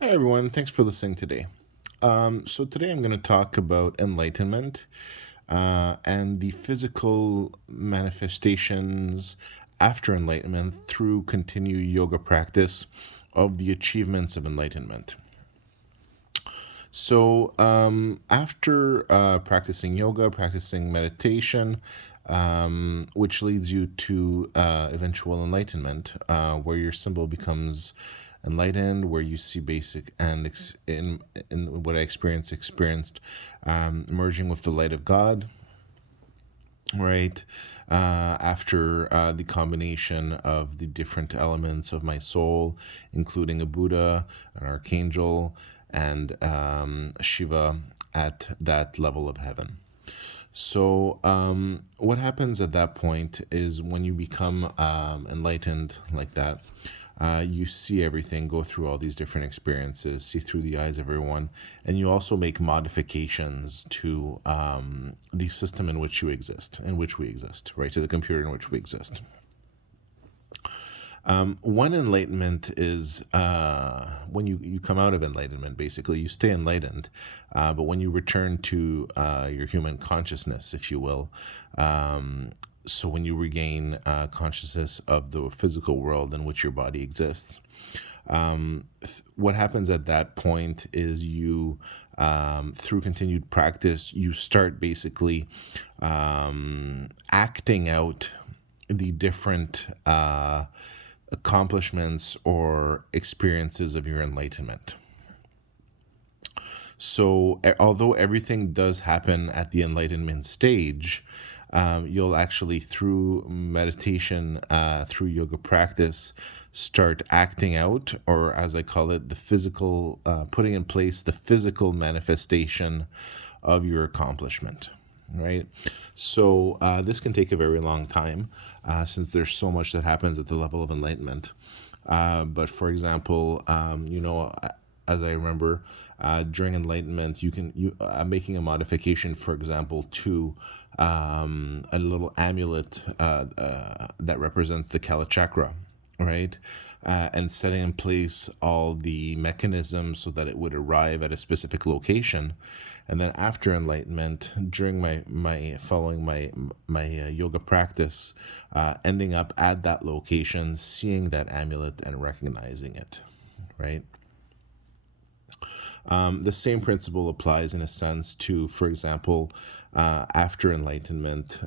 Hi, everyone. Thanks for listening today. So, today I'm going to talk about enlightenment and the physical manifestations after enlightenment through continued yoga practice of the achievements of enlightenment. So, after practicing yoga, practicing meditation, which leads you to eventual enlightenment, where your symbol becomes enlightened, where you see basic and in what I experienced, merging with the light of God, right? After the combination of the different elements of my soul, including a Buddha, an archangel, and Shiva at that level of heaven. So, what happens at that point is when you become enlightened like that, you see everything, go through all these different experiences, see through the eyes of everyone, and you also make modifications to the system in which you exist, in which we exist, right? To the computer in which we exist. One enlightenment is when you come out of enlightenment, basically, you stay enlightened. But when you return to your human consciousness, if you will, so when you regain consciousness of the physical world in which your body exists, what happens at that point is you, through continued practice, you start basically acting out the different accomplishments or experiences of your enlightenment. So, although everything does happen at the enlightenment stage, you'll actually, through meditation, through yoga practice, start acting out, or as I call it, the physical, putting in place the physical manifestation of your accomplishment. Right. So, this can take a very long time since there's so much that happens at the level of enlightenment. But for example, as I remember, during enlightenment, making a modification, for example, to a little amulet that represents the Kala chakra, right? And setting in place all the mechanisms so that it would arrive at a specific location. And then after enlightenment, during my following my yoga practice, ending up at that location, seeing that amulet and recognizing it, right? The same principle applies in a sense to, for example, after enlightenment,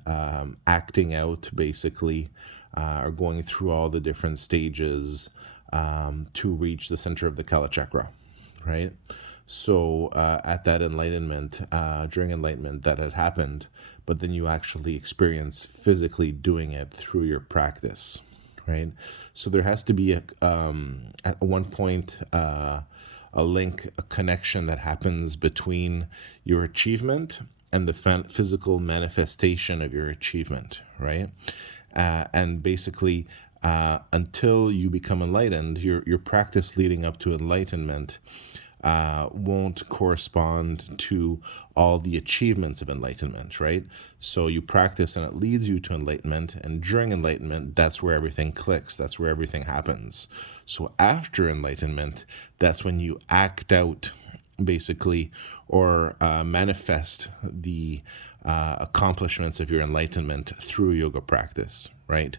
acting out basically, or going through all the different stages to reach the center of the Kala chakra, right? So at that enlightenment, during enlightenment, that had happened, but then you actually experience physically doing it through your practice, right? So there has to be at one point a link, a connection that happens between your achievement and the physical manifestation of your achievement, right? And basically, until you become enlightened, your practice leading up to enlightenment won't correspond to all the achievements of enlightenment, right? So you practice and it leads you to enlightenment. And during enlightenment, that's where everything clicks. That's where everything happens. So after enlightenment, that's when you act out basically, or manifest the accomplishments of your enlightenment through yoga practice, right?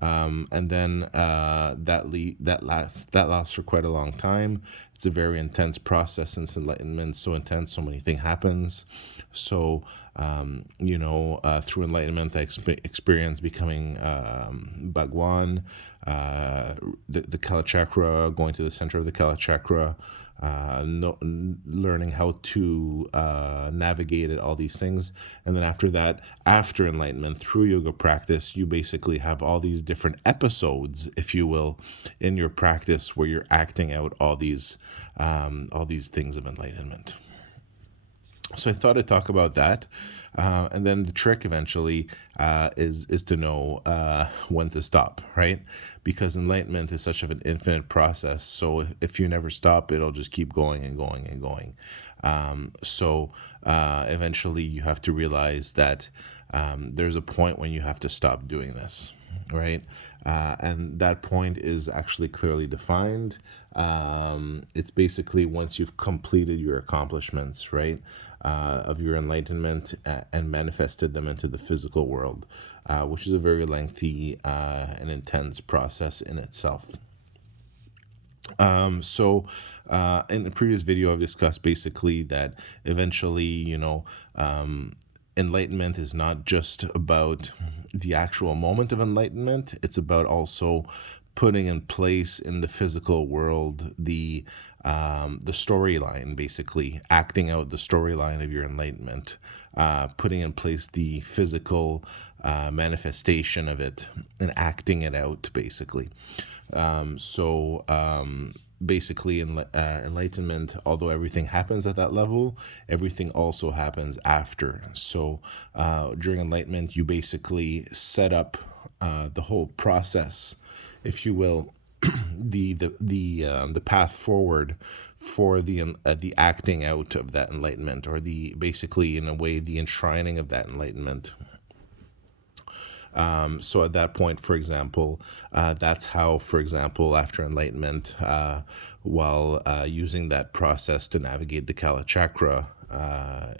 And then that lasts for quite a long time. It's a very intense process since enlightenment so intense, so many things happens. So through enlightenment, I experience becoming Bhagwan, the Kala chakra, going to the center of the Kala chakra, learning how to navigate it, all these things. And then after that, after enlightenment, through yoga practice, you basically have all these different episodes, if you will, in your practice where you're acting out all these things of enlightenment. So I thought I'd talk about that, and then the trick eventually is to know when to stop, right? Because enlightenment is such of an infinite process. So if you never stop, it'll just keep going and going and going. So eventually, you have to realize that there's a point when you have to stop doing this, right? And that point is actually clearly defined. It's basically once you've completed your accomplishments, right, of your enlightenment, and manifested them into the physical world, which is a very lengthy and intense process in itself. In the previous video, I've discussed basically that eventually, enlightenment is not just about the actual moment of enlightenment, it's about also putting in place in the physical world the storyline, basically acting out the storyline of your enlightenment, putting in place the physical manifestation of it and acting it out, basically. Basically, enlightenment, although everything happens at that level, everything also happens after. So during enlightenment, you basically set up the whole process, if you will, the path forward for the acting out of that enlightenment, or the basically, in a way, the enshrining of that enlightenment. So at that point, for example, that's how, for example, after enlightenment, while using that process to navigate the Kala Chakra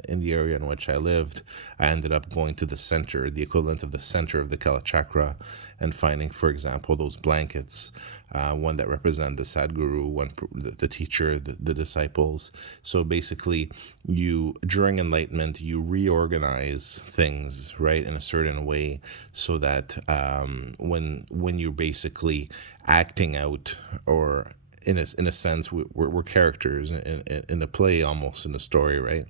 in the area in which I lived, I ended up going to the center, the equivalent of the center of the Kala Chakra, and finding, for example, those blankets, one that represent the Sadguru, one the teacher, the disciples. So basically, you during enlightenment, you reorganize things, right, in a certain way, so that when you're basically acting out, or in a sense, we're characters in a play, almost in a story, right?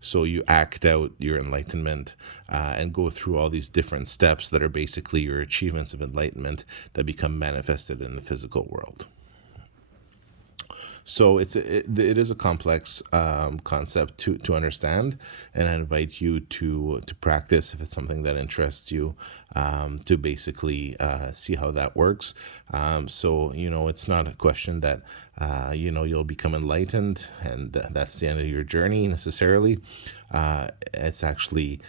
So you act out your enlightenment, and go through all these different steps that are basically your achievements of enlightenment that become manifested in the physical world. So it is a complex concept to understand, and I invite you to practice if it's something that interests you, to basically see how that works. So it's not a question that you'll become enlightened and that's the end of your journey necessarily. It's actually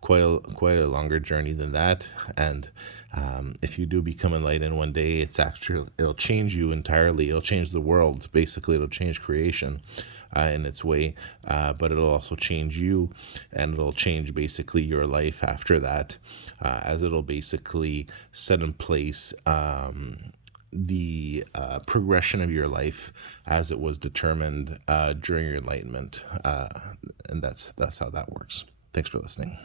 quite a longer journey than that, and if you do become enlightened one day, it'll change you entirely. It'll change the world. Basically, it'll change creation in its way, but it'll also change you, and it'll change basically your life after that, as it'll basically set in place the progression of your life as it was determined during your enlightenment, and that's how that works. Thanks for listening.